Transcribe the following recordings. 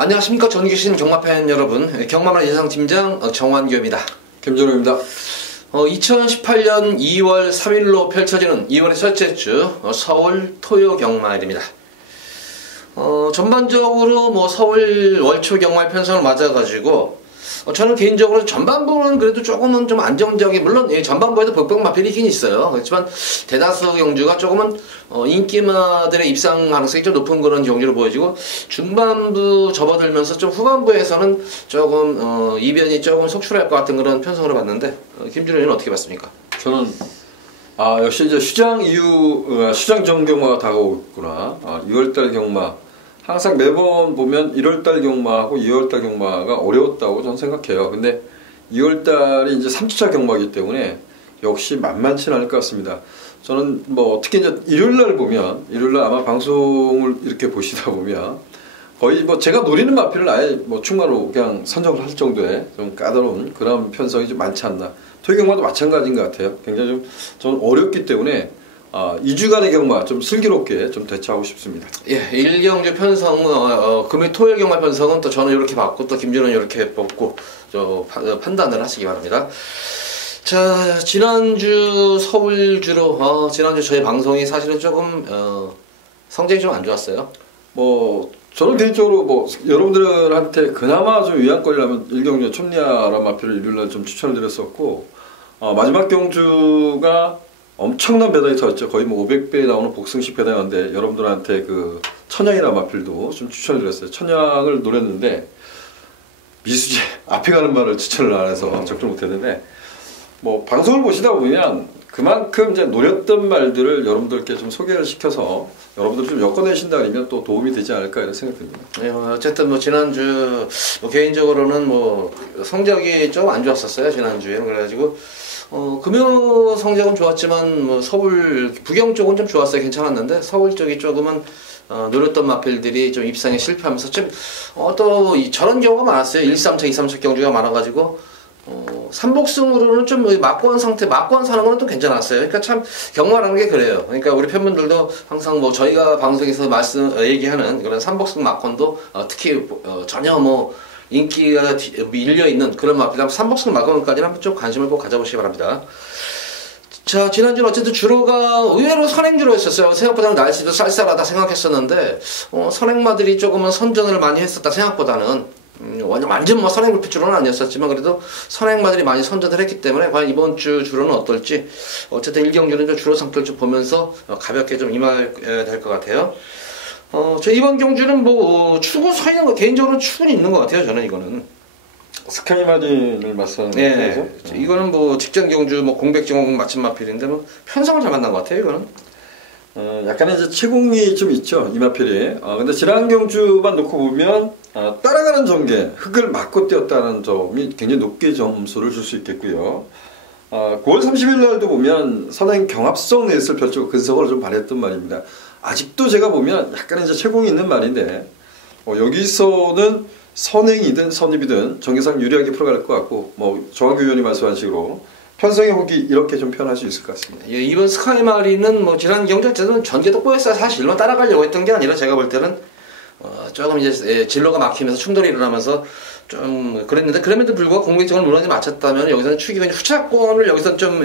안녕하십니까. 전기 계신 경마팬 여러분, 경마만 예상팀장 정환규입니다. 김준호입니다. 2018년 2월 3일로 펼쳐지는 2월의 첫째 주 서울 토요 경마일입니다. 전반적으로 서울 월초 경마일 편성을 맞아가지고 저는 개인적으로 전반부는 그래도 조금은 좀 안정적이, 물론 전반부에도 벅벅마필이 있긴 있어요. 그렇지만 대다수 경주가 조금은 인기마들의 입상 가능성이 좀 높은 그런 경주로 보여지고, 중반부 접어들면서 좀 후반부에서는 조금 이변이 조금 속출할 것 같은 그런 편성으로 봤는데, 김준호는 어떻게 봤습니까? 저는 역시 이제 휴장 이후 휴장 전 경마가 다가오고 있구나. 6월달 경마, 항상 매번 보면 1월달 경마하고 2월달 경마가 어려웠다고 저는 생각해요. 근데 2월달이 이제 3주차 경마이기 때문에 역시 만만치는 않을 것 같습니다. 저는 특히 이제 일요일날 보면, 일요일날 아마 방송을 이렇게 보시다 보면 거의 제가 노리는 마필을 아예 충마로 그냥 선정을 할 정도의 좀 까다로운 그런 편성이 좀 많지 않나. 토요 경마도 마찬가지인 것 같아요. 굉장히 저는 어렵기 때문에 2주간의 경마 좀 슬기롭게 좀 대처하고 싶습니다. 예, 1경주 편성, 금요 토요 경마 편성은 또 저는 이렇게 봤고, 또 김준호는 이렇게 뽑고, 판단을 하시기 바랍니다. 자, 지난주 서울주로, 지난주 저희 방송이 사실은 조금, 성적이 좀 안 좋았어요. 저는 개인적으로 여러분들한테 그나마 좀 위안거리라면 1경주 촌리아란 마필을 일요일날 좀 추천을 드렸었고, 마지막 경주가 엄청난 배당이 터졌죠. 거의 500배 나오는 복승식 배당인데, 여러분들한테 그 천양이라는 마필도 좀 추천을 드렸어요. 천양을 노렸는데 미수제 앞에 가는 말을 추천을 안 해서 적절 못했는데, 방송을 보시다 보면 그만큼 이제 노렸던 말들을 여러분들께 좀 소개를 시켜서 여러분들 좀 엮어내신다 그러면 또 도움이 되지 않을까 이런 생각이 듭니다. 네, 어쨌든 지난주 개인적으로는 성적이 좀 안 좋았었어요. 지난주에. 그래가지고 금요 성적은 좋았지만 서울 부경 쪽은 좀 좋았어요. 괜찮았는데 서울 쪽이 조금은 노렸던 마필들이 좀 입상에 실패하면서 좀 또 저런 경우가 많았어요. 1, 3차, 2, 3차 경주가 많아가지고 3복승으로는 좀 막고한 상태, 막고한 사는 거는 또 괜찮았어요. 그러니까 참 경마라는 게 그래요. 그러니까 우리 팬분들도 항상 저희가 방송에서 얘기하는 그런 3복승 막건도 특히 전혀 인기가 밀려있는 그런 마필, 3복승 막건까지는 한번 좀 관심을 꼭 가져보시기 바랍니다. 자, 지난주는 어쨌든 주로가 의외로 선행주로였었어요. 생각보다는 날씨도 쌀쌀하다 생각했었는데 선행마들이 조금은 선전을 많이 했었다. 생각보다는 완전 선행불피주로는 아니었었지만 그래도 선행마들이 많이 선전을 했기 때문에 과연 이번 주 주로는 어떨지, 어쨌든 1경주는 좀 주로 성격을 좀 보면서 가볍게 좀 임할 될 것 같아요. 저 이번 경주는 축은 서 있는 거, 개인적으로 축은 있는 것 같아요. 저는 이거는 스카이마진을 맞서는 거죠? 이거는 직전 경주 공백정원 맞춤 마필인데 편성을 잘 만난 것 같아요. 이거는 약간의 이제 채공이 좀 있죠, 이 마필이. 근데 지난 경주만 놓고 보면 따라가는 전개, 흙을 맞고 뛰었다는 점이 굉장히 높게 점수를 줄 수 있겠고요. 9월 30일 날도 보면 선행 경합성 레이스를 펼치고 근성을 좀 발휘했던 말입니다. 아직도 제가 보면 약간의 이제 채공이 있는 말인데, 여기서는 선행이든 선입이든 정계상 유리하게 풀어갈 것 같고, 정환규 의원이 말씀한 식으로 편성의 혹이 이렇게 좀 표현할 수 있을 것 같습니다. 예, 이번 스카이마리는 지난 경주 때는 전개도 꼬였어요. 사실 일로 따라가려고 했던 게 아니라 제가 볼 때는 조금 이제 진로가 막히면서 충돌이 일어나면서 좀 그랬는데, 그럼에도 불구하고 공백적으로 무난히 맞췄다면 여기서는 추기가 후차권을 여기서 좀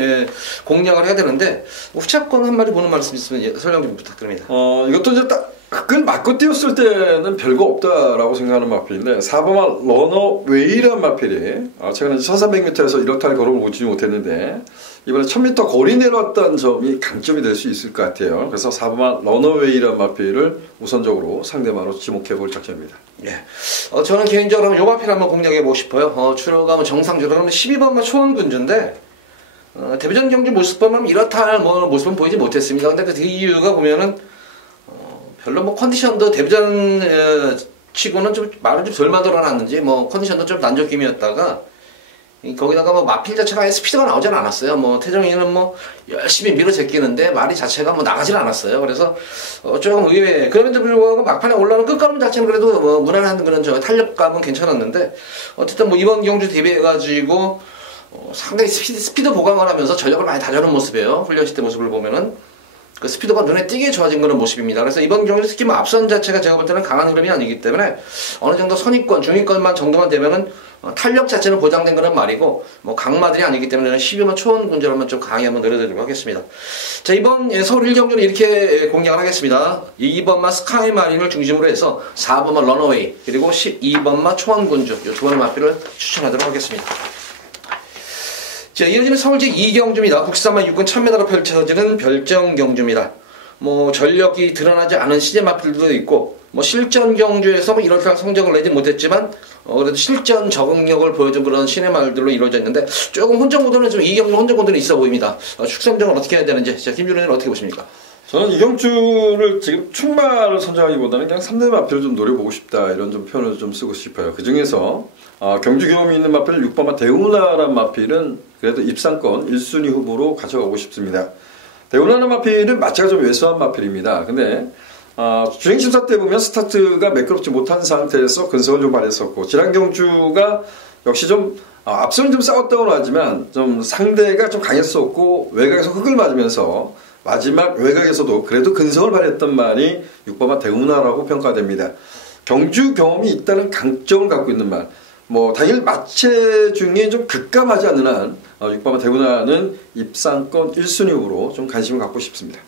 공략을 해야 되는데, 후차권 한 마리 보는 말씀 있으면 설명 좀 부탁드립니다. 이것도 이제 딱 그걸 맞고 뛰었을 때는 별거 없다라고 생각하는 마필인데, 4번만 러너웨이란 마필이 최근에 1300m에서 이렇다는 걸음을 오지 못했는데 이번에 1000m 거리 내려왔다는 점이 강점이 될 수 있을 것 같아요. 그래서 4번만 러너웨이란 마필을 우선적으로 상대마로 지목해 볼 작전입니다. 예. 저는 개인적으로 요 마필 한번 공략해 보고 싶어요. 주로가 정상주로는 12번만 초원군주인데 데뷔전 경주 모습 보면 이렇다 할 모습은 보이지 못했습니다. 근데 그 이유가 보면은 별로 컨디션도 데뷔전 치고는 좀 말을 좀 덜 만들어놨는지 컨디션도 좀 난조김이었다가, 거기다가 마필 자체가 스피드가 나오진 않았어요. 태정이는 열심히 밀어 제끼는데 말이 자체가 나가질 않았어요. 그래서 조금 의외. 그럼에도 불구하고 막판에 올라오는 끝걸음 자체는 그래도 무난한 그런 탄력감은 괜찮았는데, 어쨌든 이번 경주 대비해가지고 상당히 스피드 보강을 하면서 전력을 많이 다져놓은 모습이에요. 훈련시 때 모습을 보면은. 그 스피드가 눈에 띄게 좋아진 그런 모습입니다. 그래서 이번 경기 특히 뭐 앞선 자체가 제가 볼 때는 강한 흐름이 아니기 때문에 어느 정도 선입권, 중위권만 정도만 되면은 탄력 자체는 보장된 그런 말이고 뭐 강마들이 아니기 때문에 12번 초원 군절 한번 좀 강하게 한번 늘어드리도록 하겠습니다. 자, 이번 서울 1경기는 이렇게 공략을 하겠습니다. 2번마 스카이 마린을 중심으로 해서 4번마 런어웨이 그리고 12번마 초원 군주 이 두 번의 마필을 추천하도록 하겠습니다. 자, 이어지는 서울제 2경주입니다. 국산마 6군 1000m로 펼쳐지는 별정 경주입니다. 뭐 전력이 드러나지 않은 시제 마필도 있고 뭐 실전 경주에서 뭐 이렇게 성적을 내지 못했지만 그래도 실전 적응력을 보여준 그런 신의 말들로 이루어져 있는데 조금 혼전 구도는 좀 2경주 혼전 구도는 있어 보입니다. 축성정을 어떻게 해야 되는지 자, 김준호는 어떻게 보십니까? 저는 이경주를 지금 충마를 선정하기보다는 그냥 3대 마필을 좀 노려보고 싶다 이런 좀 표현을 좀 쓰고 싶어요. 그 중에서 경주 경험이 있는 마필 6번마 대운하란 마필은 그래도 입상권 1순위 후보로 가져가고 싶습니다. 대운하란 마필은 마차가 좀 왜소한 마필입니다. 근데 주행심사 때 보면 스타트가 매끄럽지 못한 상태에서 근성을 좀 발휘했었고 지난 경주가 역시 좀 앞서는 좀 싸웠다고는 하지만 좀 상대가 좀 강했었고 외곽에서 흙을 맞으면서 마지막 외곽에서도 그래도 근성을 발휘했던 말이 6번마 대운하라고 평가됩니다. 경주 경험이 있다는 강점을 갖고 있는 말. 뭐 당일 마체 중에 좀 급감하지 않는 한 6번마 대운하는 입상권 1순위로 좀 관심을 갖고 싶습니다.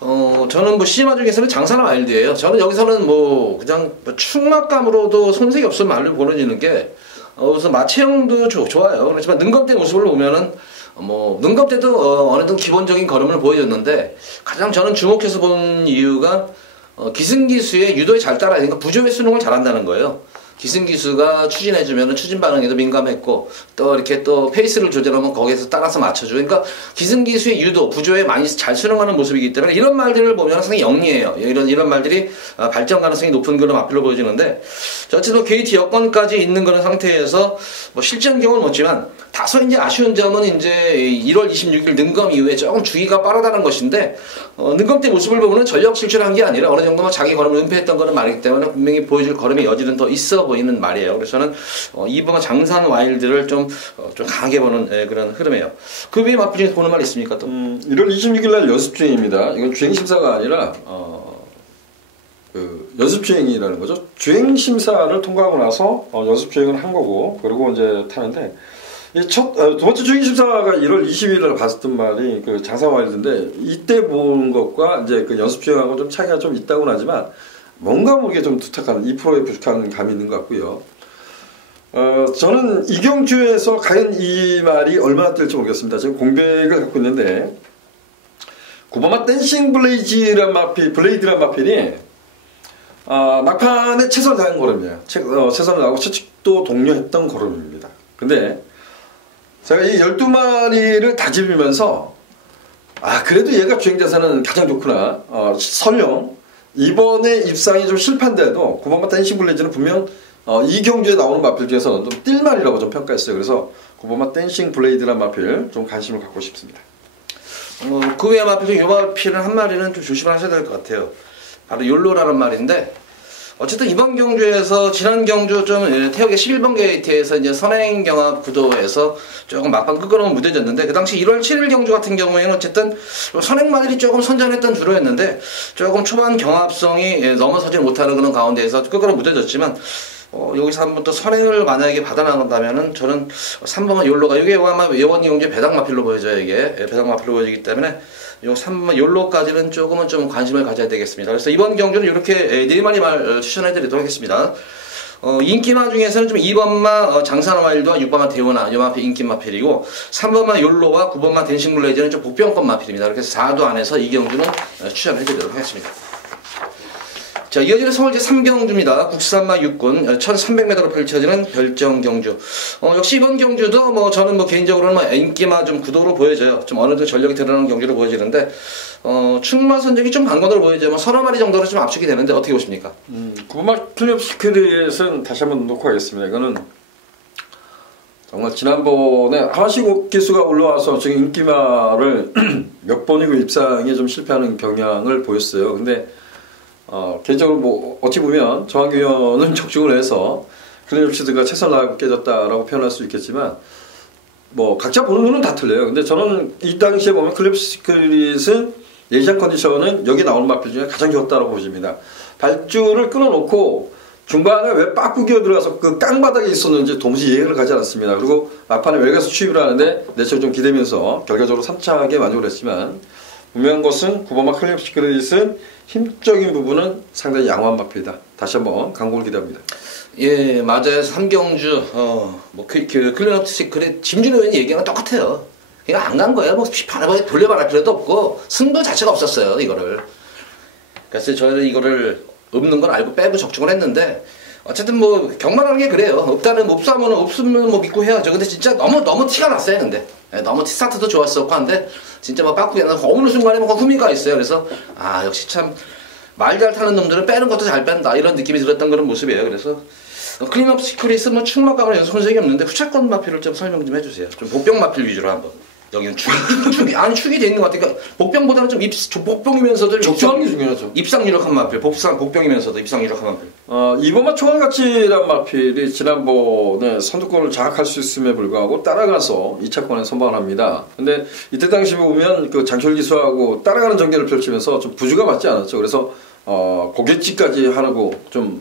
저는 뭐 시마 중에서는 장사나 와일드예요. 저는 여기서는 뭐 그냥 충막감으로도 손색이 없을 말로 보여지는 게 우선 마체형도 좋아요. 그렇지만 능검대 모습을 보면은 뭐 능검대도 어느 정도 기본적인 걸음을 보여줬는데 가장 저는 주목해서 본 이유가 기승기수의 유도에 잘 따라야 되니까 부조의 수능을 잘한다는 거예요. 기승기수가 추진해주면 추진 반응에도 민감했고 또 이렇게 또 페이스를 조절하면 거기에서 따라서 맞춰주고 그러니까 기승기수의 유도, 부조에 많이 잘 수능하는 모습이기 때문에 이런 말들을 보면 상당히 영리해요. 이런 말들이 발전 가능성이 높은 그런 마필로 보여지는데 어쨌든 게이트 여건까지 있는 그런 상태에서 뭐 실전 경우는 없지만 다소 이제 아쉬운 점은 이제 1월 26일 능검 이후에 조금 주기가 빠르다는 것인데 능검 때 모습을 보면 전력 질주한 게 아니라 어느 정도만 자기 걸음을 은폐했던 거는 말이기 때문에 분명히 보여줄 걸음의 여지는 더 있어 보이는 말이에요. 그래서 저는 이번 장산 와일드를 좀 강하게 보는 그런 흐름이에요. 그 외에 마필 중에서 보는 말 있습니까? 또? 1월 26일 날 연습 주행입니다. 이건 주행 심사가 아니라 그 연습 주행이라는 거죠. 주행 심사를 통과하고 나서 연습 주행을 한 거고 그리고 이제 타는데 두 번째 주행 심사가 1월 20일 날 봤었던 말이 그 장산 와일드인데 이때 보는 것과 이제 그 연습 주행하고 좀 차이가 좀 있다고는 하지만 뭔가 모르게 좀 두탁한 2%의 부족한 감이 있는 것 같고요. 저는 이경주에서 과연 이 말이 얼마나 뜰지 모르겠습니다. 지금 공백을 갖고 있는데 9번마 댄싱 블레이드란 마필이 막판에 최선을 다한 걸음이에요. 최선을 다하고 채찍도 독려했던 걸음입니다. 근데 제가 이 12마리를 다집으면서 그래도 얘가 주행자산은 가장 좋구나. 설령 이번에 입상이 좀 실패한데도 9번마 댄싱 블레이즈는 분명 이 경주에 나오는 마필 중에서는 좀 띨말이라고 좀 평가했어요. 그래서 9번마 댄싱 블레이드란 마필 좀 관심을 갖고 싶습니다. 그 외의 마필 중 이 마필은 한 마리는 좀 조심을 하셔야 될 것 같아요. 바로 욜로라는 말인데 어쨌든 이번 경주에서 지난 경주 좀 태역의 11번 게이트에서 이제 선행 경합 구도에서 조금 막판 끄끄러움 무뎌졌는데 그 당시 1월 7일 경주 같은 경우에는 어쨌든 선행마들이 조금 선전했던 주로였는데 조금 초반 경합성이 넘어서지 못하는 그런 가운데에서 끄끄러움 무뎌졌지만 여기서 한번 또 선행을 만약에 받아나간다면은 저는 3번은 욜로가 이게 아마 예원 경주의 배당 마필로 보여져요. 이게 배당 마필로 보여지기 때문에 요 3번 욜로까지는 조금은 좀 관심을 가져야 되겠습니다. 그래서 이번 경주는 이렇게 네 마리 말 추천해드리도록 하겠습니다. 인기마 중에서는 좀 2번마 장산와일드와 6번마 대운하 요 마필 인기 마필이고 3번마 욜로와 9번마 댄싱 블레이즈는 좀 복병권 마필입니다. 그래서 4도 안에서 이 경주는 추천해드리도록 하겠습니다. 자, 이어지는 서울제 3경주입니다. 국산마 6군 1300m로 펼쳐지는 별정 경주. 역시 이번 경주도 뭐 저는 뭐 개인적으로는 뭐 인기마 좀 구도로 보여져요. 좀 어느 정도 전력이 드러나는 경주로 보여지는데 충마 선적이 좀 관건으로 보여지면 서너 마리 정도로 좀 압축이 되는데 어떻게 보십니까? 9번마 클럽 시크릿은 다시 한번 놓고 하겠습니다. 이거는 정말 지난번에 하나씩 기수가 올라와서 지금 인기마를 몇 번이고 입상에 좀 실패하는 경향을 보였어요. 근데 개인적으로 뭐 어찌 보면 정한규 의원은 적중을 해서 클린옵시드가 최선을 다하고 깨졌다라고 표현할 수 있겠지만 뭐 각자 보는 눈은 다 틀려요. 근데 저는 이 당시에 보면 클립스크릿은 예시한 컨디션은 여기 나오는 마필 중에 가장 좋았다고 보십니다. 발주를 끊어놓고 중반에 왜 빠꾸 기어 들어가서 그 깡바닥에 있었는지 동시 이해를 가지 않았습니다. 그리고 막판에 외곽에서 추입을 하는데 내처럼 좀 기대면서 결과적으로 3차하게 만족을 했지만 분명한 것은 9번마 클리업 시크릿은 힘적인 부분은 상당히 양호한 마필이다. 다시 한번 강공을 기대합니다. 예, 맞아요. 삼경주, 클리업 시크릿, 짐준호 의원이 얘기한 건 똑같아요. 그냥 안 간 거예요. 뭐, 비판해봐, 돌려말할 필요도 없고, 승부 자체가 없었어요, 이거를. 그래서 저희는 이거를 없는 걸 알고 빼고 적중을 했는데, 어쨌든 뭐, 경마라는 게 그래요. 없으면 뭐 믿고 해야죠. 근데 진짜 너무 티가 났어요, 근데. 예, 너무 스타트도 좋았었고 한데, 진짜 막 빠꾸기는 어느 순간에 뭐 후미가 있어요. 그래서, 역시 참, 말 잘 타는 놈들은 빼는 것도 잘 뺀다. 이런 느낌이 들었던 그런 모습이에요. 그래서, 클리업 시크릿은 뭐 축마감은 연속 손색이 없는데 후차권 마필을 좀 설명 좀 해주세요. 좀 복병 마필 위주로 한번. 여기는 축이 돼 있는 것 같으니까 복병보다는 좀 복병이면서도 적절한 게 중요하죠. 입상 유력한 마필, 복병이면서도 입상 유력한 마필. 이번만 총알같이란 마필이 지난번에 선두권을 장악할 수 있음에 불구하고 따라가서 2차권에 선방을 합니다. 근데 이때 당시 보면 그 장철 기수하고 따라가는 전개를 펼치면서 좀 부주가 맞지 않았죠. 그래서 고갯지까지 하라고 좀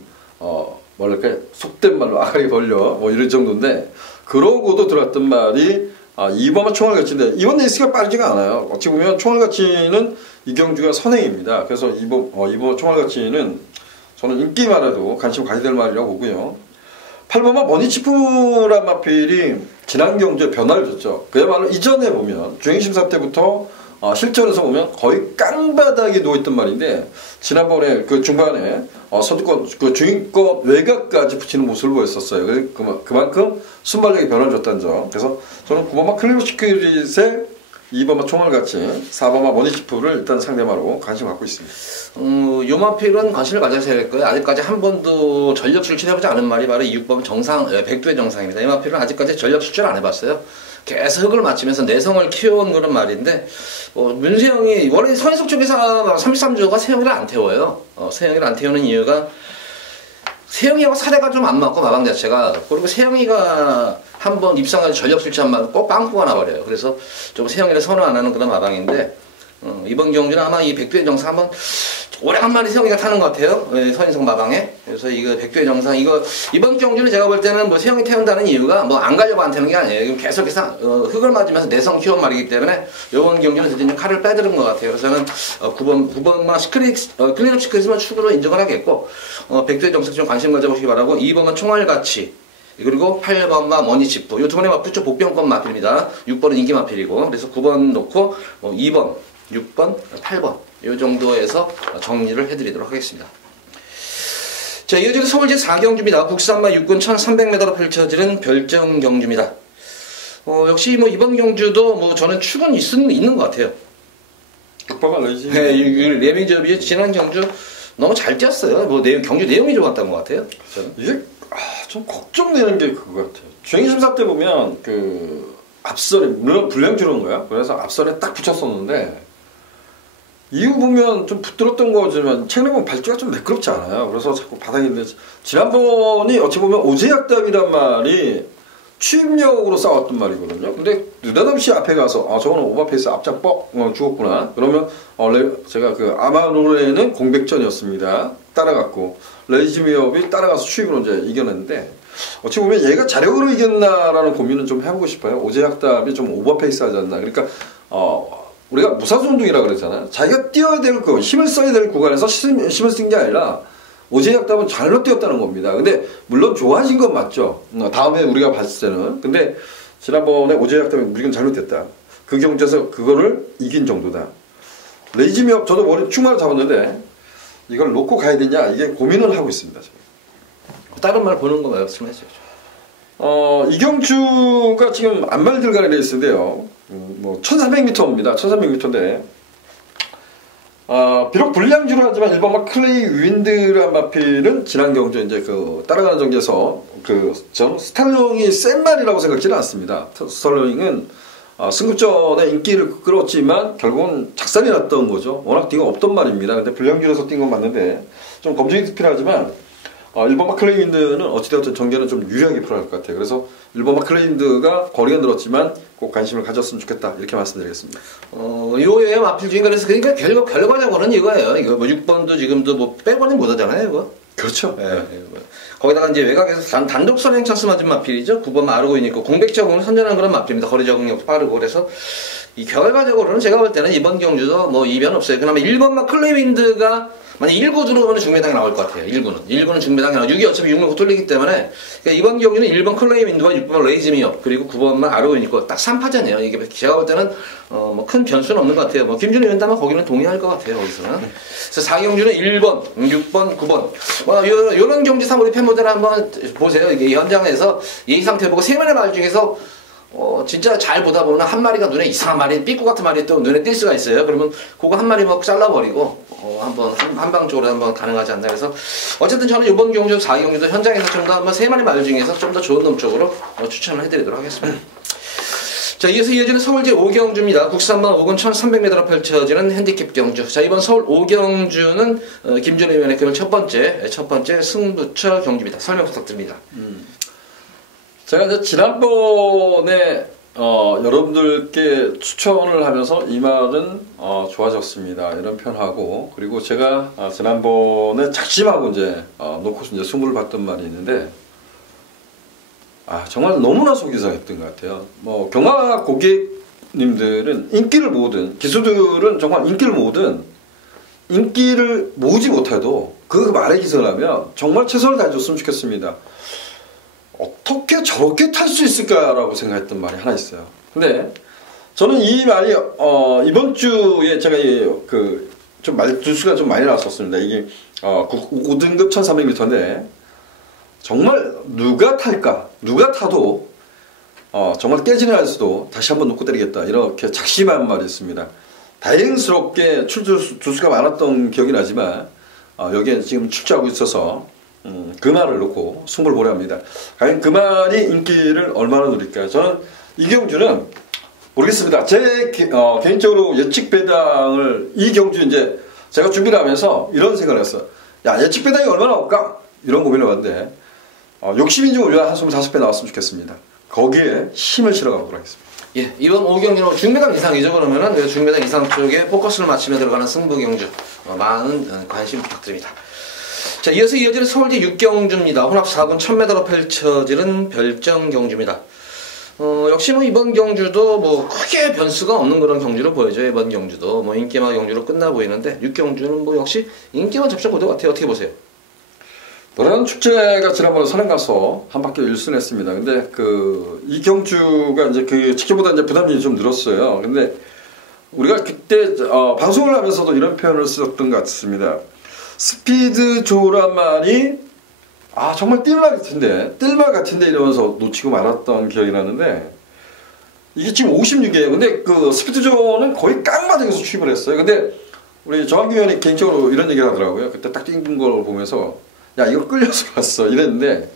뭐랄까 속된 말로 아가리 벌려 뭐 이럴 정도인데 그러고도 들어왔던 말이 이번만 총알같이인데 이번 레이스가 빠르지가 않아요. 어찌 보면 총알같이는 이경주가 선행입니다. 그래서 이번 총알같이는 저는 인기만 해도 관심 가져야 될 말이라고 보고요. 8번만 머니치프란 마필이 지난 경주에 변화를 줬죠. 그야말로 이전에 보면 주행심사 때부터 실전에서 보면 거의 깡바닥에 누워있던 말인데 지난번에 그 중반에 선두권 그 주인권 외곽까지 붙이는 모습을 보였었어요. 그만큼 순발력에 변화를 줬다는 점. 그래서 저는 9번마 클리브 시크릿의 2번마 총알같이 4번마 머니치프를 일단 상대마로 관심을 갖고 있습니다. 요마필은 관심을 가져야 될 거예요. 아직까지 한 번도 전력 출출해보지 않은 말이 바로 6번 백두의 정상입니다. 요마필은 아직까지 전력 출출 안 해봤어요. 계속 흙을 맞추면서 내성을 키워온 그런 말인데, 문세영이, 원래 서인석 쪽에서 33조가 세영이를 안 태워요. 세영이를 안 태우는 이유가, 세영이하고 사대가 좀 안 맞고, 마방 자체가. 그리고 세영이가 한번 입상해서 전력 출시 한번 꼭 빵꾸가 나버려요. 그래서 좀 세영이를 선호 안 하는 그런 마방인데, 이번 경주는 아마 이 백두의 정상 한번 오래간만에 세영이가 타는 것 같아요. 서인석 마방에. 그래서 이거 백두의 정상, 이번 경주는 제가 볼 때는 뭐 세영이 태운다는 이유가 뭐 안 가려고 안 태우는 게 아니에요. 계속해서 흙을 맞으면서 내성 키운 말이기 때문에 이번 경주는 드디어 칼을 빼드는 것 같아요. 그래서 저는 9번만 클리업 시크릿만 축으로 인정을 하겠고, 백두의 정상 좀 관심 가져보시기 바라고, 2번만 총알같이, 그리고 8번만 머니치프. 이 두 번에 맞붙죠. 복병권 마필입니다. 6번은 인기 마필이고, 그래서 9번 놓고 2번, 6번, 8번 이 정도에서 정리를 해드리도록 하겠습니다. 자, 이어지는 서울제 4경주입니다. 국산마 6군 1300m로 펼쳐지는 별정 경주입니다. 역시 뭐 이번 경주도 뭐 저는 축은 있는 것 같아요. 극박한 레이지. 네, 레미저비 지난 경주 너무 잘 뛰었어요. 뭐 경주 내용이 좋았던 것 같아요. 저는. 이게 좀 걱정되는 게 그거 같아요. 주행심사 때 보면 그 앞설에 물론 불량주는 거야. 그래서 앞설에 딱 붙였었는데. 이후 보면 좀 붙들었던 거지만 최근에 보면 발주가 좀 매끄럽지 않아요. 그래서 자꾸 바닥에 있는데 지난번이 어찌 보면 오제약답이란 말이 취입력으로 싸웠던 말이거든요. 근데 느닷없이 앞에 가서 저거는 오버페이스 앞장 뻑 죽었구나. 그러면 제가 그 아마노레는 공백전이었습니다. 따라갔고 레이지미업이 따라가서 취입으로 이제 이겨냈는데 어찌 보면 얘가 자력으로 이겼나라는 고민은 좀 해보고 싶어요. 오제약답이 좀 오버페이스 하지 않나. 그러니까 우리가 무사수운동이라고 그랬잖아요. 자기가 뛰어야 될 힘을 써야 될 구간에서 힘을 쓴 게 아니라 오제약답은 잘로 뛰었다는 겁니다. 근데 물론 좋아진 건 맞죠. 다음에 우리가 봤을 때는. 근데 지난번에 오제약답이 무조건 잘로 뛰었다. 그 경주에서 그거를 이긴 정도다. 레이지미업 저도 머리 충만을 잡았는데 이걸 놓고 가야 되냐 이게 고민을 하고 있습니다. 지금. 다른 말 보는 거 말씀하시죠. 이경주가 지금 안말들간의 레이스인데요. 1300m입니다. 1300m인데 비록 불량주로 하지만 1번마 클레이 윈드란 마필은 지난 경주 이제 그 따라가는 전개에서 저는 스탈링이 센 말이라고 생각지는 않습니다. 스탈링은 승급전에 인기를 끌었지만 결국은 작살이 났던 거죠. 워낙 뛰가 없던 말입니다. 근데 불량주에서 뛴 건 맞는데 좀 검증이 필요하지만 일본 마클레인드는 어찌되었든 전개는 좀 유리하게 풀어갈 것 같아요. 그래서 일본 마클레인드가 거리가 늘었지만 꼭 관심을 가졌으면 좋겠다 이렇게 말씀드리겠습니다. 요에 마필 중인 거라서 그러니까 결과적으로는 이거예요. 이거 뭐 6번도 지금도 뭐 빼고는 못하잖아요, 이거. 그렇죠. 네. 거기다가 이제 외곽에서 단독 선행 찬스 맞은 마필이죠. 9번 마르고 있고 공백 적응을 선전한 그런 마필입니다. 거리 적응력도 빠르고 그래서 이 결과적으로는 제가 볼 때는 이번 경주도 뭐 이변 없어요. 그나마 1번 마클레윈드가 만약 1구 들어오면 중매당이 나올 것 같아요. 1구는 중매당이 나오고 6이 어차피 6로 뚫리기 때문에 그러니까 이번 경기는 1번 클레이윈드와 6번 레이즈미업 그리고 9번만 아르고인이고 딱 3파전이에요. 이게 제가 볼 때는 뭐 큰 변수는 없는 것 같아요. 뭐 김준호 위원장은 거기는 동의할 것 같아요. 거기서는. 그래서 4경주는 1번, 6번, 9번 요런 경지상 우리 팬분들 한번 보세요. 이게 현장에서 예의 상태 보고 3마리 말 중에서 진짜 잘 보다 보면 한 마리가 눈에 이상한 말이 삐꾸 같은 말이 또 눈에 띌 수가 있어요. 그러면 그거 한 마리 막 잘라버리고 한번 한방 쪽으로 한번 가능하지 않나. 그래서 어쨌든 저는 이번 경주 4경주도 현장에서 좀 더 한번 3마리 말 중에서 좀 더 좋은 놈 쪽으로 추천을 해드리도록 하겠습니다. 자, 이어서 이어지는 서울제 5경주입니다. 국산만 5건 1300m로 펼쳐지는 핸디캡 경주. 자, 이번 서울 5경주는 김준호 위원의 금일 첫 번째 승부처 경주입니다. 설명 부탁드립니다. 제가 이제 지난번에 여러분들께 추천을 하면서 이 말은 좋아졌습니다 이런 표현하고, 그리고 제가 지난번에 작심하고 이제 놓고서 이제 승부를 봤던 말이 있는데 정말 너무나 속이 상했던 것 같아요. 뭐 경마 고객님들은 인기를 모으든 기수들은 정말 인기를 모으든 인기를 모으지 못해도 그 말에 기선하면 정말 최선을 다해줬으면 좋겠습니다. 어떻게 저렇게 탈 수 있을까라고 생각했던 말이 하나 있어요. 근데 저는 이 말이 이번 주에 제가 좀 말두수가 좀 많이 나왔었습니다. 이게 5등급 1300m인데 정말 누가 탈까? 누가 타도 정말 깨지는 알수도 다시 한번 놓고 때리겠다 이렇게 작심한 말이 있습니다. 다행스럽게 출두수가 많았던 기억이 나지만 여기에 지금 출제하고 있어서 그 말을 놓고 승부를 보려 합니다. 과연 그 말이 인기를 얼마나 누릴까요? 저는 이 경주는 모르겠습니다. 제 개인적으로 예측 배당을 이 경주 이제 제가 준비를 하면서 이런 생각을 했어요. 야, 예측 배당이 얼마나 올까? 이런 고민을 해봤는데 욕심인지 몰라 한 25배 나왔으면 좋겠습니다. 거기에 힘을 실어가보도록 하겠습니다. 예, 이번 5경기는 중매당 이상이죠. 그러면은 중매당 이상 쪽에 포커스를 맞추며 들어가는 승부 경주 많은 관심 부탁드립니다. 자, 이어서 이어지는 서울대 6경주입니다. 혼합 4분 1000m로 펼쳐지는 별정 경주입니다. 역시 뭐 이번 경주도 뭐 크게 변수가 없는 그런 경주로 보여져요. 이번 경주도 뭐 인기만 경주로 끝나 보이는데 6경주는 뭐 역시 인기만 접촉 못할 것 같아요. 어떻게 보세요? 노란 축제가 지난번에 선행 가서 한 바퀴 1순했습니다. 근데 이 경주가 이제 지켜보다 이제 부담이 좀 늘었어요. 근데 우리가 그때 방송을 하면서도 이런 표현을 썼던 것 같습니다. 스피드 조란 말이 정말 뜰말 같은데 이러면서 놓치고 말았던 기억이 나는데 이게 지금 56이에요. 근데 그 스피드 조는 거의 깡마당에서 취입을 했어요. 근데 우리 정한규 의원이 개인적으로 이런 얘기를 하더라고요. 그때 딱 뛴 걸 보면서 야, 이거 끌려서 갔어 이랬는데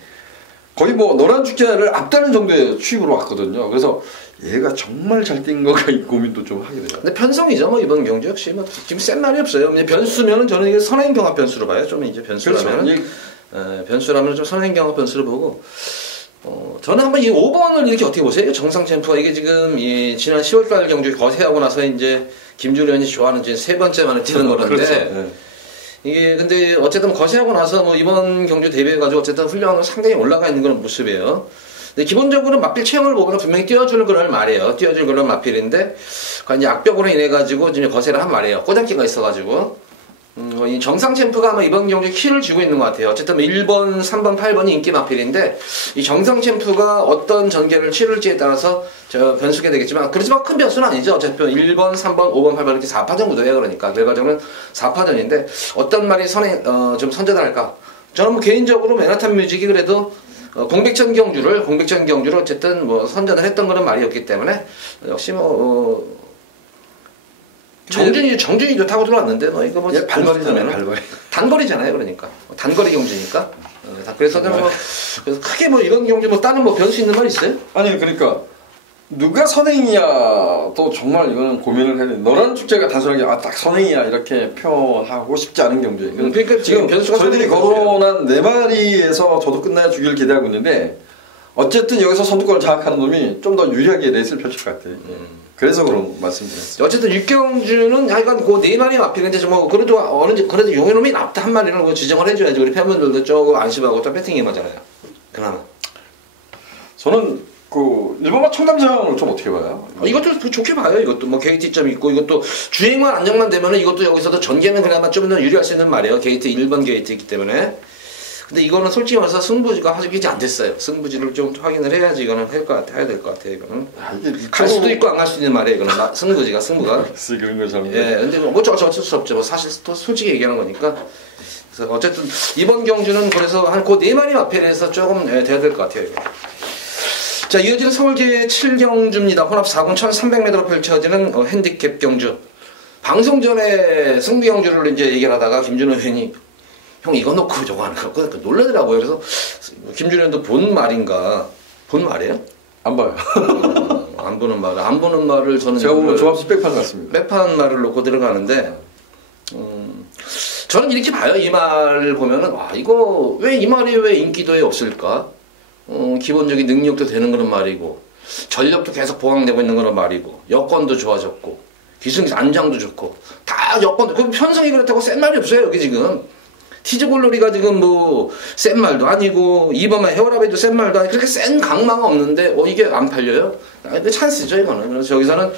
거의 뭐 노란 축제를 앞다는 정도의 취입으로 왔거든요. 그래서 얘가 정말 잘 뛴 거가 이 고민도 좀 하게 돼요. 근데 편성이죠. 뭐 이번 경주 역시 뭐 지금 센 말이 없어요. 변수면은 저는 이게 선행 경합 변수로 봐요. 좀 이제 변수라면 그렇죠. 변수라면 좀 선행 경합 변수로 보고 저는 한번 이 5번을 이렇게 어떻게 보세요? 정상 챔프가 이게 지금 지난 10월달 경주 거세하고 나서 이제 김준호 의원이 좋아하는 지금 세 번째 만에 뛰는 거는데. 그렇죠. 네. 이게 근데 어쨌든 거세하고 나서 뭐 이번 경주 데뷔해가지고 어쨌든 훈련은 상당히 올라가 있는 그런 모습이에요. 근데 기본적으로 마필 체형을 보면 분명히 띄워주는 그런 말이에요. 띄워줄 그런 마필인데 이제 악벽으로 인해 가지고 지금 거세를 한 말이에요. 꼬장기가 있어가지고 이 정상 챔프가 아마 이번 경주에 키를 쥐고 있는 것 같아요. 어쨌든 1번, 3번, 8번이 인기 마필인데 이 정상 챔프가 어떤 전개를 치를지에 따라서 변수가 되겠지만 그렇지만 큰 변수는 아니죠. 어차피 1번, 3번, 5번, 8번 이렇게 4파전 구도예요. 그러니까 결과적으로는 4파전인데 어떤 말이 좀 선전할까? 저는 뭐 개인적으로 맨하탄 뮤직이 그래도 공백전 경주를 어쨌든 뭐 선전을 했던 그런 말이었기 때문에 역시 뭐 정준이도 타고 들어왔는데 뭐 이거 뭐 발발이잖아요. 단거리잖아요. 그러니까 단거리 경주니까. 그래서 그래서 크게 뭐 이런 경주 뭐 다른 뭐 변수 있는 말 있어요? 아니 그러니까 누가 선행이야 또 정말 이거는 고민을 해야 돼. 너라는 축제가 단순하게 딱 선행이야 이렇게 표현하고 싶지 않은 경주예요. 그러니까 지금 저희들이 거론한 4마리에서 저도 끝나야 주기를 기대하고 있는데 어쨌든 여기서 선두권을 장악하는 놈이 좀 더 유리하게 레이스를 펼칠 것 같아요. 그래서 그런 말씀드렸어요. 어쨌든 육경주는 하여간 그 4마리 마피는데 뭐 그래도 그래도 용의 놈이 납다 한 마리는 뭐 지정을 해줘야지 우리 팬분들도 조금 안심하고 좀 배팅해보잖아요. 그나마. 저는 그 일본과 청담장을 좀 어떻게 봐요? 이것도 좋게 봐요. 이것도 뭐 게이트 점 있고 이것도 주행만 안정만 되면은 이것도 여기서도 전개는 그나마 좀 더 유리할 수 있는 말이에요. 게이트 1번 게이트이기 때문에. 근데 이거는 솔직히 말해서 승부지가 확인이 안 됐어요. 승부지를 좀 확인을 해야지 이거는 해야 될 것 같아요. 이거는 갈 수도 있고 안 갈 수도 있는 말이에요. 이거는 승부가. 그런 거 잘. 예, 근데 뭐 어쩔 수 없죠. 뭐 사실 또 솔직히 얘기하는 거니까. 그래서 어쨌든 이번 경주는 그래서 한 그 4마리 마필에서 조금 돼야 될 것 같아요. 이거. 자, 이어지는 서울제 7경주입니다. 혼합 4군 1300m로 펼쳐지는 핸디캡 경주. 방송 전에 승부 경주를 이제 얘기를 하다가 김준호 의원이 형 이거 놓고 저거 하는 거 놀라더라고요. 그래서 김준호 의원도 본 말인가? 본 말이에요? 안 봐요. 안 보는 말을 저는 제가 보면 조합수 백판 같습니다. 백판 말을 놓고 들어가는데 저는 이렇게 봐요. 이 말을 보면은 와 이거 왜 이 말이 왜 인기도에 없을까? 기본적인 능력도 되는 그런 말이고 전력도 계속 보강되고 있는 그런 말이고 여건도 좋아졌고 기승 안장도 좋고 다 여건도 그 편성이 그렇다고 센 말이 없어요. 여기 지금 티즈볼로리가 지금 뭐 센 말도 아니고 이번만 헤어라베도 센 말도 아니고 그렇게 센 강마가 없는데 이게 안 팔려요? 이거 찬스죠 이거는. 그래서 여기서는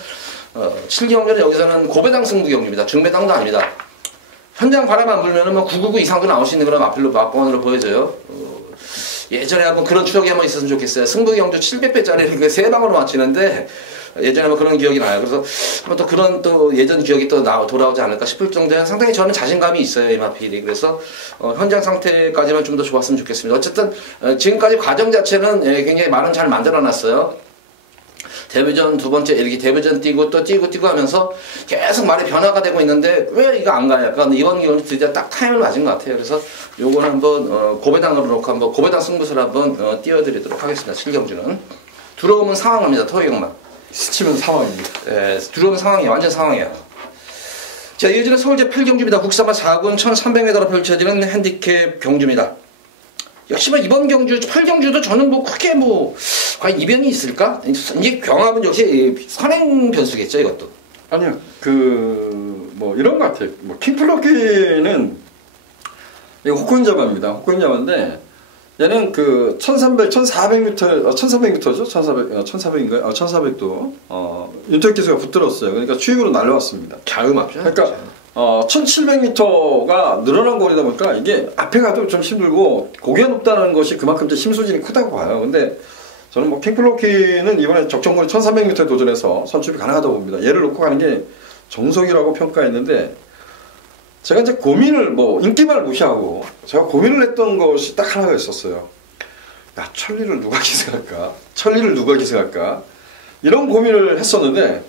7경기는 여기서는 고배당 승부 경기입니다. 중배당도 아닙니다. 현장 바람 안 불면은 뭐 999 이상도 나올 수 있는 그런 마필로 보여져요. 예전에 한번 그런 추억이 한번 있었으면 좋겠어요. 승부경주 700배짜리를 3방으로 맞히는데 예전에 한번 그런 기억이 나요. 그래서 한번 또 그런 또 예전 기억이 또 돌아오지 않을까 싶을 정도의 상당히 저는 자신감이 있어요. 이 마필이. 그래서 현장 상태까지만 좀 더 좋았으면 좋겠습니다. 어쨌든 지금까지 과정 자체는 굉장히 말은 잘 만들어놨어요. 데뷔전 두 번째 이렇게 데뷔전 뛰고 또 뛰고 하면서 계속 말이 변화가 되고 있는데 왜 이거 안 가요? 약간 이번 경기 드디어 딱 타임을 맞은 것 같아요. 그래서 요거는 한번 고배당으로 놓고 한번 고배당 승부수를 한번 띄워드리도록 하겠습니다. 7경주는 들어오면 상황입니다. 토요경만 스치면 상황입니다. 예, 들어오면 상황이에요. 완전 상황이에요. 자, 이어지는 서울제 8경주입니다. 국사마 4군 1300m로 펼쳐지는 핸디캡 경주입니다. 역시 뭐 이번 경주 8경주도 저는 뭐 크게 뭐 과연 이변이 있을까? 이제 경합은 역시 선행 변수겠죠. 이것도 아니요 뭐 이런 것 같아요. 뭐 킹플러키는 이거 호크임자마입니다. 호크임자마인데 얘는 그 1400m죠? 1400인가요? 1400도 윤택 기수가 붙들었어요. 그러니까 추임으로 날려왔습니다. 자음합죠. 그러니까 1700m가 늘어난 거리다 보니까 이게 앞에 가도 좀 힘들고 고개가 높다는 것이 그만큼 힘수진이 크다고 봐요. 근데 저는 뭐 킹플로키는 이번에 적정거리 1300m에 도전해서 선출이 가능하다고 봅니다. 얘를 놓고 가는 게 정석이라고 평가했는데 제가 이제 고민을 뭐 인기만을 무시하고 제가 고민을 했던 것이 딱 하나가 있었어요. 야, 천리를 누가 기승할까? 이런 고민을 했었는데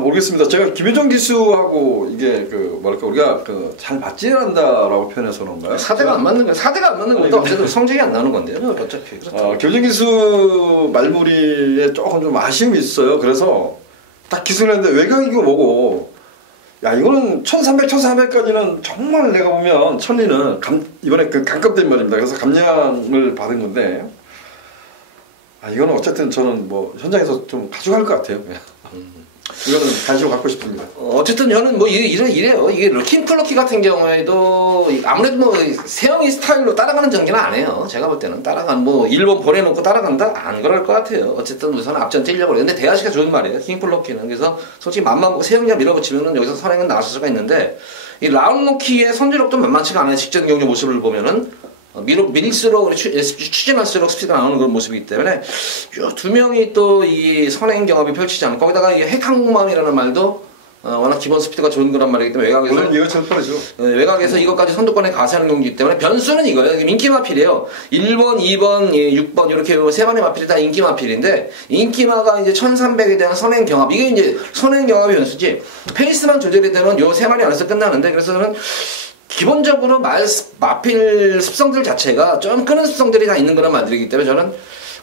모르겠습니다. 제가 김효정 기수하고 이게 우리가 잘 맞지 않는다라고 표현해서 그런가요? 사대가 안 맞는 건데 어쨌든 성적이 안 나오는 건데요. 어차피. 김효정 기수 말무리에 조금 좀 아쉬움이 있어요. 그래서 딱 기술을 했는데 외곽이고 뭐고 야 이거는 1300까지는 정말 내가 보면 천리는 이번에 감급된 말입니다. 그래서 감량을 받은 건데 이거는 어쨌든 저는 뭐 현장에서 좀 가져갈 것 같아요. 이거는 관심을 갖고 싶습니다. 어쨌든 저는 뭐 이래요. 이게 킹플러키 같은 경우에도 아무래도 뭐 세영이 스타일로 따라가는 전개는 안 해요. 제가 볼 때는 뭐 일본 보내놓고 따라간다? 안 그럴 것 같아요. 어쨌든 우선 앞전 뛰려고 그래요. 근데 대하시가 좋은 말이에요. 킹플러키는. 그래서 솔직히 맘만 먹고 세영이가 밀어붙이면은 여기서 선행은 나왔을 수가 있는데 이 라운로키의 선제력도 만만치가 않아요. 직전 경기 모습을 보면은 밀수록 추진할수록 스피드가 나오는 그런 모습이기 때문에 두 명이 또 이 선행 경합이 펼치지 않고 거기다가 이 핵항공망이라는 말도 워낙 기본 스피드가 좋은 그런 말이기 때문에 외곽에서 이것까지 선두권에 가세하는 경기이기 때문에 변수는 이거예요. 인기 마필이에요. 1번, 2번, 6번 이렇게 세 번의 마필이 다 인기 마필인데 인기마가 이제 1300에 대한 선행 경합 이게 이제 선행 경합의 변수지 페이스만 조절이 되면 요 세 마리 안에서 끝나는데 그래서 저는 기본적으로 마필 습성들 자체가 좀 끄는 습성들이 다 있는 그런 말들이기 때문에 저는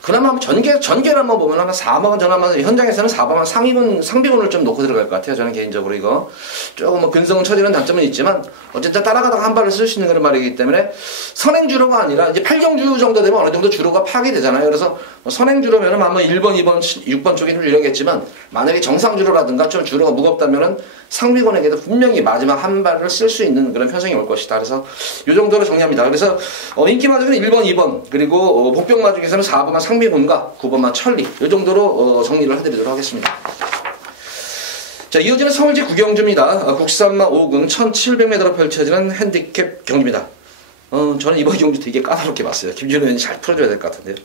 그나마 한번 전개를 한번 보면 한 4번 전화만 현장에서는 4번 상비군을 좀 놓고 들어갈 것 같아요. 저는 개인적으로 이거 조금 뭐 근성은 처지는 단점은 있지만 어쨌든 따라가다가 한 발을 쓸 수 있는 그런 말이기 때문에 선행주로가 아니라 이제 8경주 정도 되면 어느 정도 주로가 파악이 되잖아요. 그래서 뭐 선행주로면은 아마 1번, 2번, 6번 쪽이 좀 유리하겠지만 만약에 정상주로라든가 좀 주로가 무겁다면은 상비군에게도 분명히 마지막 한 발을 쓸 수 있는 그런 편성이 올 것이다. 그래서 이 정도로 정리합니다. 그래서 인기마중에는 1번, 2번 그리고 복병마중에서는 4번만 상비군과 9번만 천리 이 정도로 정리를 해드리도록 하겠습니다. 자, 이어지는 서울제 구경주입니다. 국산마 5군 1700m로 펼쳐지는 핸디캡 경주입니다. 저는 이번 경주 되게 까다롭게 봤어요. 김준호 의원이 잘 풀어줘야 될 것 같은데요.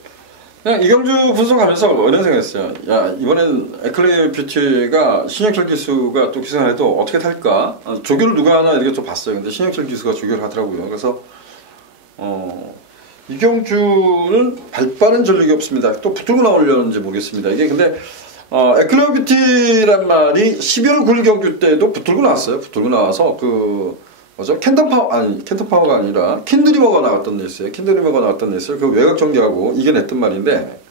그냥 이 경주 분석하면서 이런 생각했어요. 야, 이번엔 에클레어 뷰티가 신영철 기수가 또 기승을 해도 어떻게 탈까? 조교를 누가 하나 이렇게 좀 봤어요. 근데 신영철 기수가 조교를 하더라고요. 그래서 이 경주는 발빠른 전력이 없습니다. 또 붙들고 나오려는지 모르겠습니다. 이게 근데 에클레어 뷰티란 말이 12월 9일 경주 때도 붙들고 나왔어요. 붙들고 나와서 캔터파워가 아니라 킨드리머가 나왔던 레이스예요. 그 외곽 전개하고 이겨냈던 말인데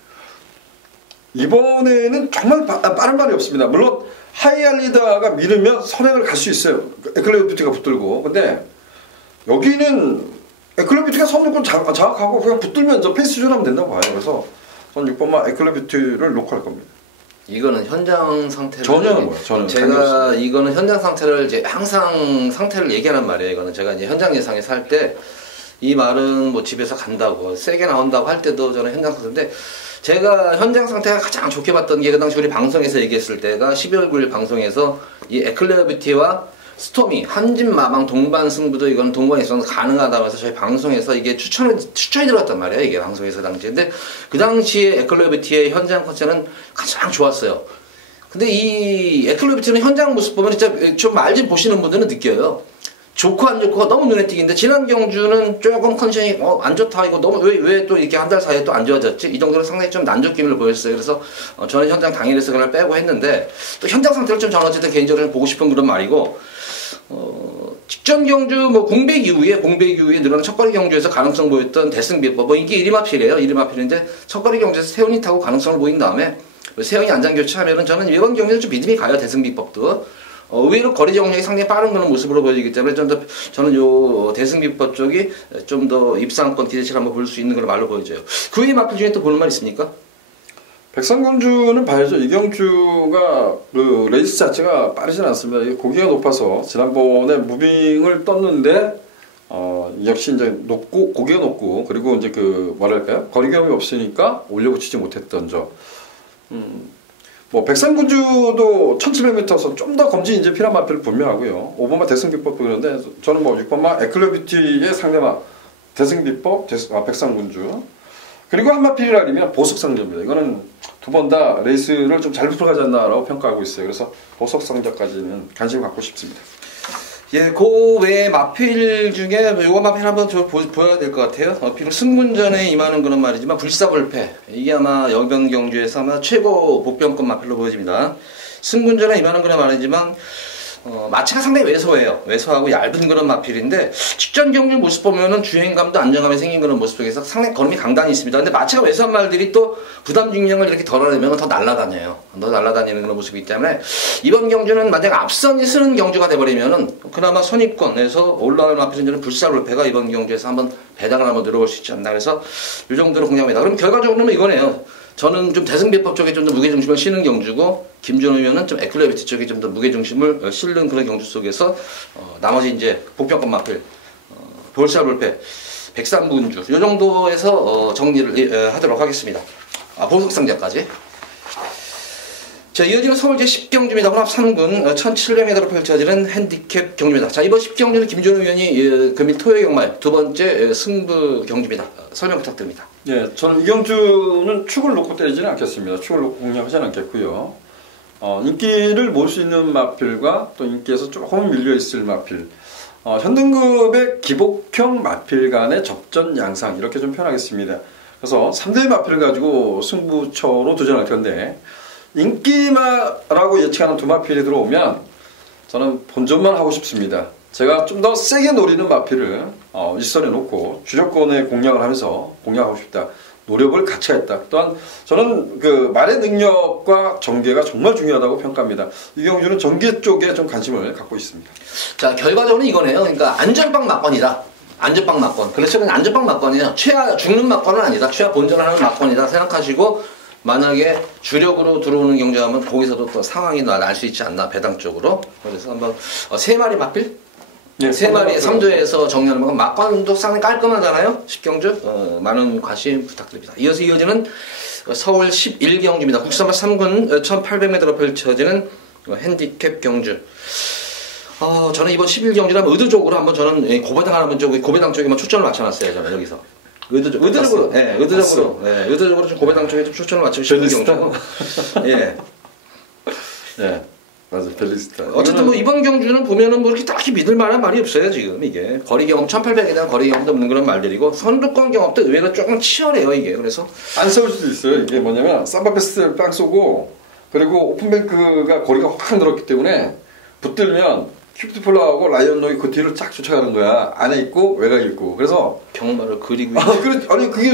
이번에는 정말 빠른 말이 없습니다. 물론 하이알리다가 밀으면 선행을 갈 수 있어요. 에클레어 뷰티가 붙들고. 근데 여기는 에클레어 뷰티가 선두권 장악하고 그냥 붙들면 페이스 조절하면 된다고 봐요. 그래서 전 6번만 에클레어 뷰티를 놓고 할 겁니다. 이거는 현장 상태를 저는 제가 이거는 현장 상태를 이제 항상 상태를 얘기하는 말이에요. 이거는 제가 이제 현장 예상에서 할 때 이 말은 뭐 집에서 간다고 세게 나온다고 할 때도 저는 현장 상태인데 제가 현장 상태가 가장 좋게 봤던 게 그 당시 우리 방송에서 얘기했을 때가 12월 9일 방송에서 이 에클레어 뷰티와 스토미 한진마방 동반 승부도 이건 동반에 있어서 가능하다고 해서 저희 방송에서 이게 추천이 들어갔단 말이에요. 이게 방송에서 당시에. 근데 그 당시에 에클레어 뷰티의 현장 컨셉은 가장 좋았어요. 근데 이 에클레어 뷰티는 현장 모습 보면 진짜 좀 말 좀 보시는 분들은 느껴요. 좋고 안 좋고가 너무 눈에 띄긴데 지난 경주는 조금 컨디션이 안 좋다 이거 너무 왜 또 이렇게 한 달 사이에 또 안 좋아졌지 이 정도로 상당히 좀 난조낌을 보였어요. 그래서 저는 현장 당일에서 그날 빼고 했는데 또 현장 상태를 좀 저는 어쨌든 개인적으로 좀 보고 싶은 그런 말이고 직전 경주 뭐 공백 이후에 늘어난 첫거리 경주에서 가능성 보였던 대승비법 뭐 인기 1위마필이에요. 1위마필인데 첫거리 경주에서 세훈이 타고 가능성을 보인 다음에 세훈이 안장 교체하면은 저는 이번 경주는 좀 믿음이 가요. 대승비법도. 의외로 거리 정력이 상당히 빠른 그런 모습으로 보여지기 때문에 좀 더 저는 요 대승비법 쪽이 좀 더 입상권 기대치를 한번 볼 수 있는 그런 말로 보여져요. 그 외의 마필 중에 또 보는 말 있습니까? 백상군주는 봐야죠. 이 경주가 그 레이스 자체가 빠르진 않습니다. 이게 고기가 높아서 지난번에 무빙을 떴는데 역시 이제 고기가 높고 그리고 이제 그 뭐랄까요 거리 경험이 없으니까 올려붙이지 못했던 점. 뭐 백상군주도 1700m에서 좀 더 검진이 이제 필요한 마필은 분명하고요. 5번마 대승비법도 그런데 저는 뭐 6번마 에클레어 뷰티의 상대마 대승비법, 백상군주 그리고 한 마필이라면 보석상자입니다. 이거는 두 번 다 레이스를 좀 잘 풀어가지 않나라고 평가하고 있어요. 그래서 보석상자까지는 관심 갖고 싶습니다. 예, 그 외에 마필 중에 요거 마필 한번 보여야 될 것 같아요. 비록 승문전에 임하는 그런 말이지만 불사불패 이게 아마 여변 경주에서 아마 최고 복병권 마필로 보여집니다. 승문전에 임하는 그런 말이지만 마체가 상당히 왜소하고 얇은 그런 마필인데 직전 경주 모습 보면은 주행감도 안정감이 생긴 그런 모습 속에서 상당히 걸음이 강단이 있습니다. 근데 마체가 왜소한 말들이 또 부담 중량을 이렇게 덜어내면 더 날아다녀요. 더 날아다니는 그런 모습이기 때문에 이번 경주는 만약 앞선이 쓰는 경주가 돼버리면은 그나마 선입권에서 올라가는 마필은 불사불패가 이번 경주에서 한번 배당을 한번 늘어볼 수 있지 않나. 그래서 이 정도로 공략합니다. 그럼 결과적으로는 이거네요. 저는 좀 대승비법 쪽에 좀 더 무게중심을 실는 경주고 김준호 의원은 좀 에클레어 뷰티 쪽에 좀 더 무게중심을 실는 그런 경주 속에서 나머지 이제 복병권 마필, 볼살불패, 백삼군주 이 정도에서 정리를 하도록 하겠습니다. 보석상자까지. 자, 이어지는 서울제 10경주입니다. 혼합 3군 1700m로 펼쳐지는 핸디캡 경주입니다. 자, 이번 10경주는 김준호 의원이 금일 토요일 경마의 두 번째 승부 경주입니다. 설명 부탁드립니다. 예, 저는 이 경주는 축을 놓고 때리지는 않겠습니다. 축을 놓고 공략하지는 않겠고요. 인기를 모을 수 있는 마필과 또 인기에서 조금 밀려있을 마필, 현등급의 기복형 마필 간의 접전 양상 이렇게 좀 표현하겠습니다. 그래서 3대 마필을 가지고 승부처로 도전할 텐데 인기마라고 예측하는 두 마필이 들어오면 저는 본전만 하고 싶습니다. 제가 좀 더 세게 노리는 마필을 일선에 놓고 주력권에 공략을 하면서 공략하고 싶다. 노력을 같이 했다. 또한 저는 그 말의 능력과 전개가 정말 중요하다고 평가합니다. 이경주는 전개 쪽에 좀 관심을 갖고 있습니다. 자, 결과적으로 이거네요. 그러니까 안전빵 막건이다. 안전빵 막건. 그렇죠. 안전빵 막건이에요. 최하 죽는 막건은 아니다. 최하 본전하는 막건이다 생각하시고 만약에 주력으로 들어오는 경쟁하면 거기서도 또 상황이 날 수 있지 않나 배당 쪽으로. 그래서 한번 세 마리 맞빌? 네, 세 마리 3조에서 정리하는 건 막건도 상당히 깔끔하잖아요. 10경주 많은 관심 부탁드립니다. 이어서 이어지는 서울 11경주입니다. 국산마 3군 1800m로 펼쳐지는 핸디캡 경주. 저는 이번 11경주라면 의도적으로 한번 저는 고배당 하나만 고배당 쪽에만 초점을 맞춰놨어요. 저는 여기서. 의도적으로 좀 고배당 쪽에 좀 초점을 맞추고 싶은 경주고. 예. 예. 맞아, 벨리스타. 어쨌든 뭐 이번 경주는 보면은 뭐 이렇게 딱히 믿을 만한 말이 없어요, 지금 이게. 거리 경험 1800에 대한 거리 경험도 없는 그런 말들이고, 선두권 경험도 의외로 조금 치열해요, 이게. 그래서. 안 싸울 수도 있어요. 이게 뭐냐면, 삼바페스트 빵 쏘고, 그리고 오픈뱅크가 거리가 확 늘었기 때문에, 붙들면, 큐프트폴라하고 라이언록이 그 뒤를 쫙 쫓아가는 거야. 안에 있고, 외곽에 있고. 그래서. 경마를 그리고. 아니, 그게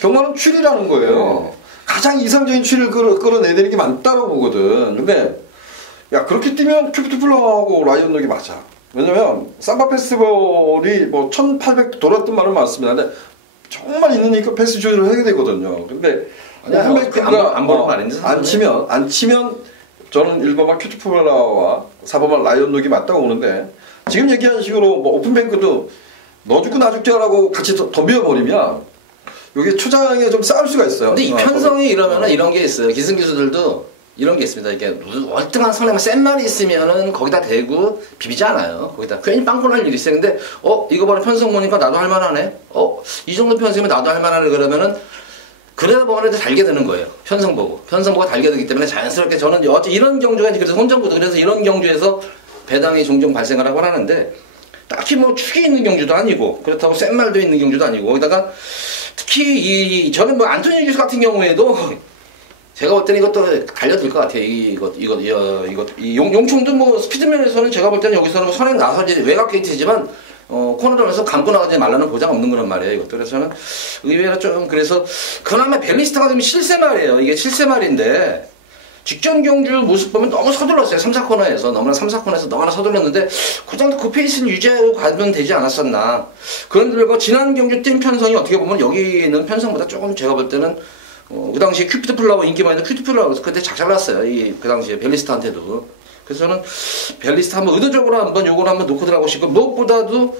경마는 추리라는 거예요. 네. 가장 이상적인 추리를 끌어내야 게 많다고 보거든. 근데, 야, 그렇게 뛰면 큐프트플라하고 라이언록이 맞아. 왜냐면 삼바 페스티벌이 뭐 1800 돌았던 말은 맞습니다. 근데 정말 있는 이니까 패스 조절을 해야 되거든요. 근데 안 보는 말인데 안 치면 저는 1번만 큐프트플라와 4번만 라이언록이 맞다고 보는데 지금 얘기한 식으로 뭐 오픈뱅크도 너 죽고 나 죽자라고 같이 덤벼버리면 이게 초장에 좀 싸울 수가 있어요. 근데 이 편성이 이러면은 이런 게 있어요. 기승기수들도 이런 게 있습니다. 이게 월등한 설레만 센 말이 있으면은 거기다 대고 비비지 않아요. 거기다 괜히 빵꾸 날 일이 있어요. 근데 이거 봐라 편성 보니까 나도 할만하네. 이 정도 편성이면 나도 할만하네 그러면은 그러다 보면 달게 되는 거예요. 편성보가 달게 되기 때문에 자연스럽게 저는 이런 경주가 그래서 혼전구도 그래서 이런 경주에서 배당이 종종 발생을 하곤 하는데 딱히 뭐 축이 있는 경주도 아니고 그렇다고 센 말도 있는 경주도 아니고 거기다가 특히 저는 뭐 안토니 기수 같은 경우에도 제가 볼 때는 이것도 달려들 것 같아요. 이 용총도 뭐 스피드면에서는 제가 볼 때는 여기서는 선행 나서지 외곽 게이트지만 코너를 감고 나가지 말라는 보장 없는 그런 말이에요. 이것도 그래서 저는 의외로 좀 그래서 그나마 벨리스타가 좀 실세 말이에요. 이게 실세 말인데 직전 경주 모습 보면 너무 서둘렀어요. 3, 4코너에서 너무나 3, 4코너에서 너무나 서둘렀는데 그 정도 그 페이스를 유지하고 가면 되지 않았었나. 그런데 불구하고 지난 경주 뛴 편성이 어떻게 보면 여기 있는 편성보다 조금 제가 볼 때는 그 당시에 큐피드 플라워 인기 많이 큐피드 플라워 그때 작살났어요. 그 당시에 벨리스타한테도. 그래서 저는 벨리스타 한번 의도적으로 한번 요걸 한번 놓고 들어가고 싶고 무엇보다도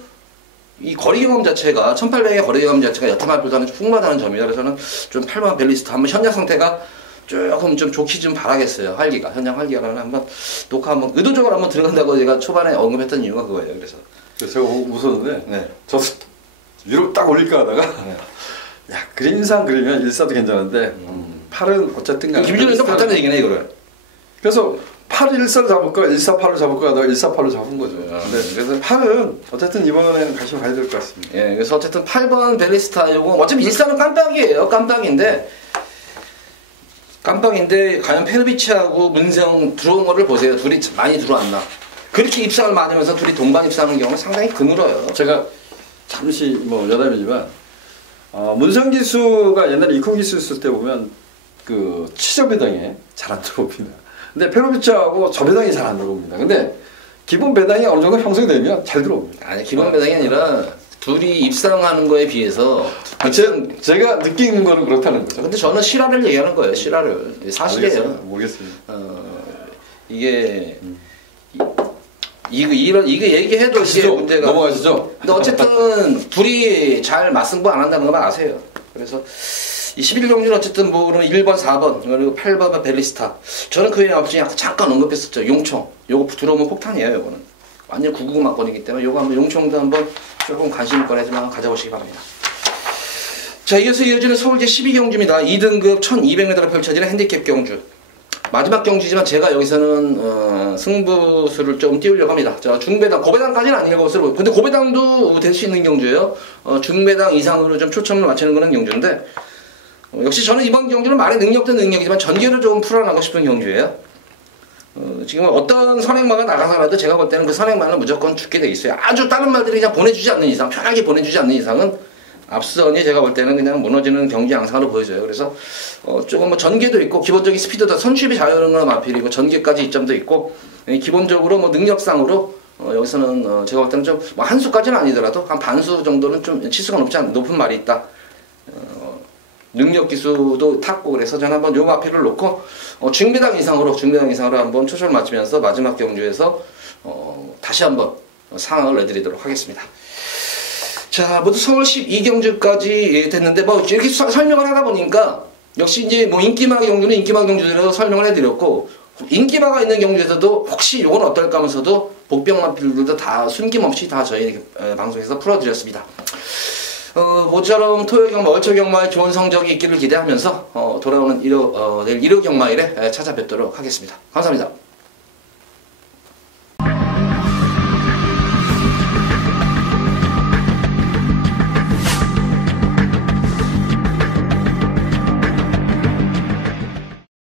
이 거리 경험 자체가 1800의 거리 경험 자체가 여타 말보다는 풍부하다는 점이라 그래서 저는 좀 8번 벨리스타 한번 현장 상태가 조금 좀 좋기 좀 바라겠어요. 현장 활기가 한번 녹화 한번 의도적으로 한번 들어간다고 제가 초반에 언급했던 이유가 그거예요. 그래서 제가 웃었는데 네. 저도 위로 딱 올릴까 하다가 네. 야 그림상 그리면 일사도 괜찮은데 8은 어쨌든 간에 김준호도 봤다는 얘기네 이거를. 그래서 8 1사를 잡을까 148을 잡을까 하다가 148을 잡은 거죠. 네. 그래서 8은 어쨌든 이번에는 관심 가야 될 것 같습니다. 예, 그래서 어쨌든 8번 벨리스타 요거 어차피 1사는 깜빡이에요. 깜빡인데 과연 페르비치하고 문세영 들어온 거를 보세요. 둘이 많이 들어왔나. 그렇게 입상을 맞으면서 둘이 동반 입상하는 경우는 상당히 드물어요. 제가 잠시 뭐 여담이지만 문세영 기수가 옛날에 이콘 기수 있을 때 보면 그 치저 배당에 잘 안 들어옵니다. 근데 페르비치하고 저 배당이 잘 안 들어옵니다. 근데 기본 배당이 어느 정도 형성이 되면 잘 들어옵니다. 아니 기본 배당이 아니라 둘이 입상하는 거에 비해서 제가 느끼는 거는 그렇다는 거죠. 근데 저는 실화를 얘기하는 거예요. 실화를 사실이에요. 모르겠습니다. 이게 이게 얘기해도 이게 문제가 넘어가시죠. 근데 어쨌든 둘이 잘 맞승부 안 한다는 것만 아세요. 그래서 이 11경주는 어쨌든 뭐 그러면 1번, 4번 그리고 8번은 벨리스타. 저는 그 외에 없이 잠깐 언급했었죠. 용총. 요거 들어오면 폭탄이에요. 요거는 완전 999 막건이기 때문에 요거 한번 용총도 한번 조금 관심 있거나 해서 가져보시기 바랍니다. 자, 이어서 이어지는 서울제 12경주입니다. 2등급 1200m로 펼쳐지는 핸디캡 경주. 마지막 경주지만 제가 여기서는 승부수를 좀 띄우려고 합니다. 자, 중배당, 고배당까지는 아닌 것으로 보여요. 근데 고배당도 될 수 있는 경주예요. 중배당 이상으로 좀 초점을 맞추는 그런 경주인데 역시 저는 이번 경주는 말의 능력도 능력이지만 전개를 좀 풀어나가고 싶은 경주예요. 지금 어떤 선행마가 나가서라도 제가 볼 때는 그 선행마는 무조건 죽게 돼 있어요. 아주 다른 말들이 그냥 보내주지 않는 이상, 편하게 보내주지 않는 이상은 앞선이 제가 볼 때는 그냥 무너지는 경기 양상으로 보여져요. 그래서 조금 뭐 전개도 있고 기본적인 스피드도 선취비 자유는 마필이고 전개까지 이점도 있고 기본적으로 뭐 능력상으로 여기서는 제가 볼 때는 좀 뭐 한 수까지는 아니더라도 한 반수 정도는 좀 치수가 높은 말이 있다. 능력 기수도 탔고 그래서 저는 한번 요 마필을 놓고 중미당 이상으로 한번 초절 맞추면서 마지막 경주에서 다시 한번 상황을 내드리도록 하겠습니다. 자, 모두 서울 12경주까지 됐는데 뭐 이렇게 설명을 하다 보니까 역시 이제 뭐 인기마 경주는 인기마 경주대로 설명을 해드렸고 인기마가 있는 경주에서도 혹시 이건 어떨까 하면서도 복병마필들도 다 숨김없이 다 저희 방송에서 풀어드렸습니다. 모처럼 토요 경마, 월초 경마에 좋은 성적이 있기를 기대하면서 돌아오는 내일 일요 경마일에 찾아뵙도록 하겠습니다. 감사합니다.